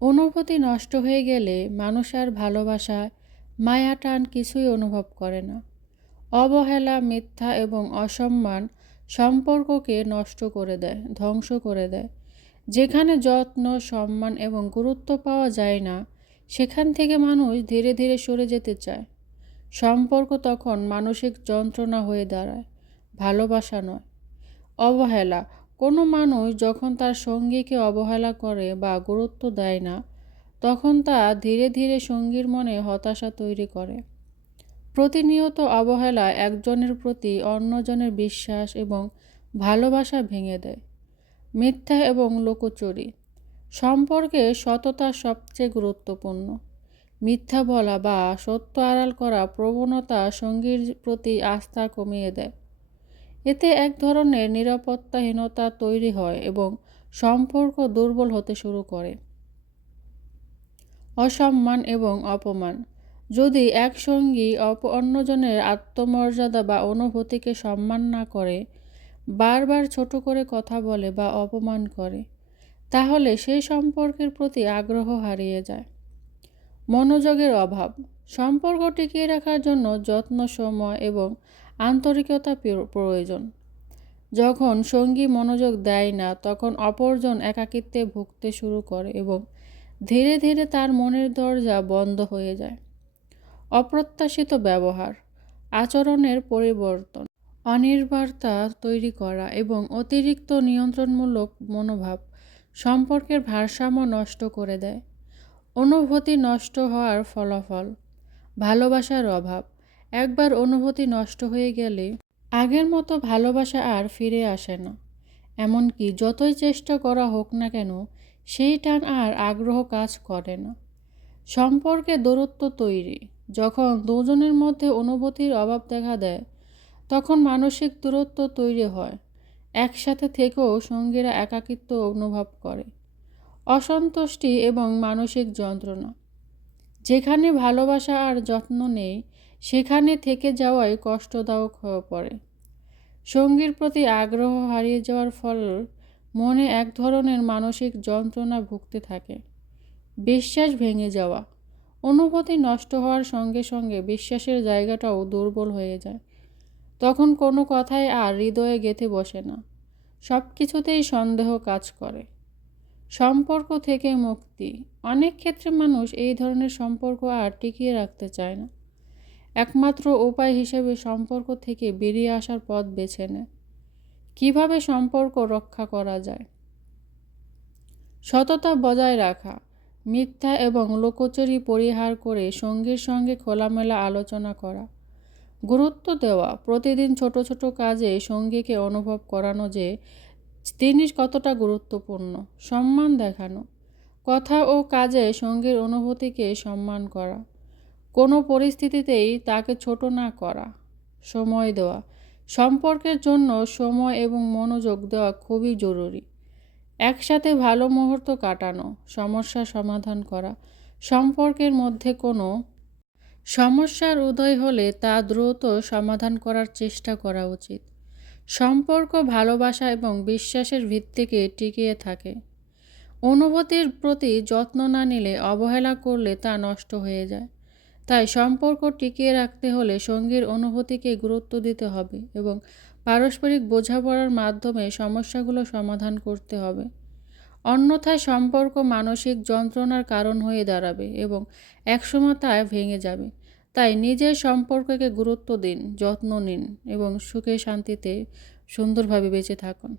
অনুভূতি নষ্ট হয়ে গেলে মানুষ আর ভালোবাসা মায়া টান কিছুই অনুভব করে না। অবহেলা, মিথ্যা এবং অসম্মান সম্পর্ককে নষ্ট করে দেয়, ধ্বংস করে দেয়। যেখানে যত্ন, সম্মান এবং গুরুত্ব পাওয়া যায় না, সেখান থেকে মানুষ ধীরে ধীরে সরে যেতে চায়। সম্পর্ক তখন মানসিক যন্ত্রণা হয়ে দাঁড়ায়, ভালোবাসা নয়। অবহেলা কোনো মানুষ যখন তার সঙ্গীকে অবহেলা করে বা গুরুত্ব দেয় না, তখন তা ধীরে ধীরে সঙ্গীর মনে হতাশা তৈরি করে। প্রতিনিয়ত অবহেলা একজনের প্রতি অন্যজনের বিশ্বাস এবং ভালোবাসা ভেঙে দেয়। মিথ্যা এবং লোকচুরি সম্পর্কে সততা সবচেয়ে গুরুত্বপূর্ণ। মিথ্যা বলা বা সত্য আড়াল করা প্রবণতা সঙ্গীর প্রতি আস্থা কমিয়ে দেয়। এতে এক ধরনের নিরাপত্তাহীনতা তৈরি হয় এবং সম্পর্ক দুর্বল হতে শুরু করে। অসম্মান এবং অপমান। যদি এক সঙ্গী অপ, অন্যজনের আত্মমর্যাদা বা অনুভূতিকে সম্মান না করে, বারবার ছোট করে কথা বলে বা অপমান করে, তাহলে সেই সম্পর্কের প্রতি আগ্রহ হারিয়ে যায়। মনোযোগের অভাব। সম্পর্ক টিকিয়ে রাখার জন্য যত্ন, সময় এবং আন্তরিকতা প্রয়োজন। যখন সঙ্গী মনোযোগ দেয় না, তখন অপরজন একাকিত্বে ভুগতে শুরু করে এবং ধীরে ধীরে তার মনের দরজা বন্ধ হয়ে যায়। অপ্রত্যাশিত ব্যবহার, আচরণের পরিবর্তন অনির্বার্তা তৈরি করা এবং অতিরিক্ত নিয়ন্ত্রণমূলক মনোভাব সম্পর্কের ভারসাম্য নষ্ট করে দেয়। অনুভূতি নষ্ট হওয়ার ফলাফল, ভালোবাসার অভাব একবার অনুভূতি নষ্ট হয়ে গেলে আগের মতো ভালোবাসা আর ফিরে আসে না। এমনকি যতই চেষ্টা করা হোক না কেন, সেই টান আর আগ্রহ কাজ করে না। সম্পর্কে দূরত্ব তৈরি। যখন দুজনের মধ্যে অনুভূতির অভাব দেখা দেয়, তখন মানসিক দূরত্ব তৈরি হয়। একসাথে থেকেও সঙ্গীরা একাকিত্ব অনুভব করে। অসন্তুষ্টি এবং মানসিক যন্ত্রণা। যেখানে ভালোবাসা আর যত্ন নেই সেখানে থেকে যাওয়াই কষ্টদায়ক হয়ে পড়ে। সঙ্গীর প্রতি আগ্রহ হারিয়ে যাওয়ার ফল মনে এক ধরনের মানসিক যন্ত্রণা ভুগতে থাকে। বিশ্বাস ভেঙে যাওয়া, অনুভূতি নষ্ট হওয়ার সঙ্গে সঙ্গে বিশ্বাসের জায়গাটাও দুর্বল হয়ে যায়। তখন কোনো কথাই আর হৃদয়ে গেঁথে বসে না। সব কিছুতেই সন্দেহ কাজ করে। সম্পর্ক থেকে মুক্তি, অনেক ক্ষেত্রে মানুষ এই ধরনের সম্পর্ক আর টিকিয়ে রাখতে চায় না। একমাত্র উপায় হিসেবে সম্পর্ক থেকে বেরিয়ে আসার পথ বেছে নেয় কীভাবে সম্পর্ক রক্ষা করা যায়? সততা বজায় রাখা, মিথ্যা এবং লোকচুরি পরিহার করে সঙ্গীর সঙ্গে খোলামেলা আলোচনা করা, গুরুত্ব দেওয়া, প্রতিদিন ছোট ছোট কাজে সঙ্গীকে অনুভব করানো যে তিনি কতটা গুরুত্বপূর্ণ, সম্মান দেখানো, কথা ও কাজে সঙ্গীর অনুভূতিকে সম্মান করা কোনো পরিস্থিতিতেই তাকে ছোট না করা, সময় দেওয়া। সম্পর্কের জন্য সময় এবং মনোযোগ দেওয়া খুবই জরুরি। একসাথে ভালো মুহূর্ত কাটানো, সমস্যা সমাধান করা, সম্পর্কের মধ্যে কোনো সমস্যার উদয় হলে তা দ্রুত সমাধান করার চেষ্টা করা উচিত। সম্পর্ক ভালোবাসা এবং বিশ্বাসের ভিত্তিকে টিকিয়ে থাকে। অনুভূতির প্রতি যত্ন না নিলে অবহেলা করলে তা নষ্ট হয়ে যায়। তাই সম্পর্ক টিকিয়ে রাখতে হলে সঙ্গীর অনুভূতিকে গুরুত্ব দিতে হবে এবং পারস্পরিক বোঝাপড়ার মাধ্যমে সমস্যাগুলো সমাধান করতে হবে। অন্যথায় সম্পর্ক মানসিক যন্ত্রণার কারণ হয়ে দাঁড়াবে এবং একসময় ভেঙে যাবে। তাই নিজের সম্পর্ককে গুরুত্ব দিন, যত্ন নিন এবং সুখে শান্তিতে সুন্দরভাবে বেঁচে থাকুন।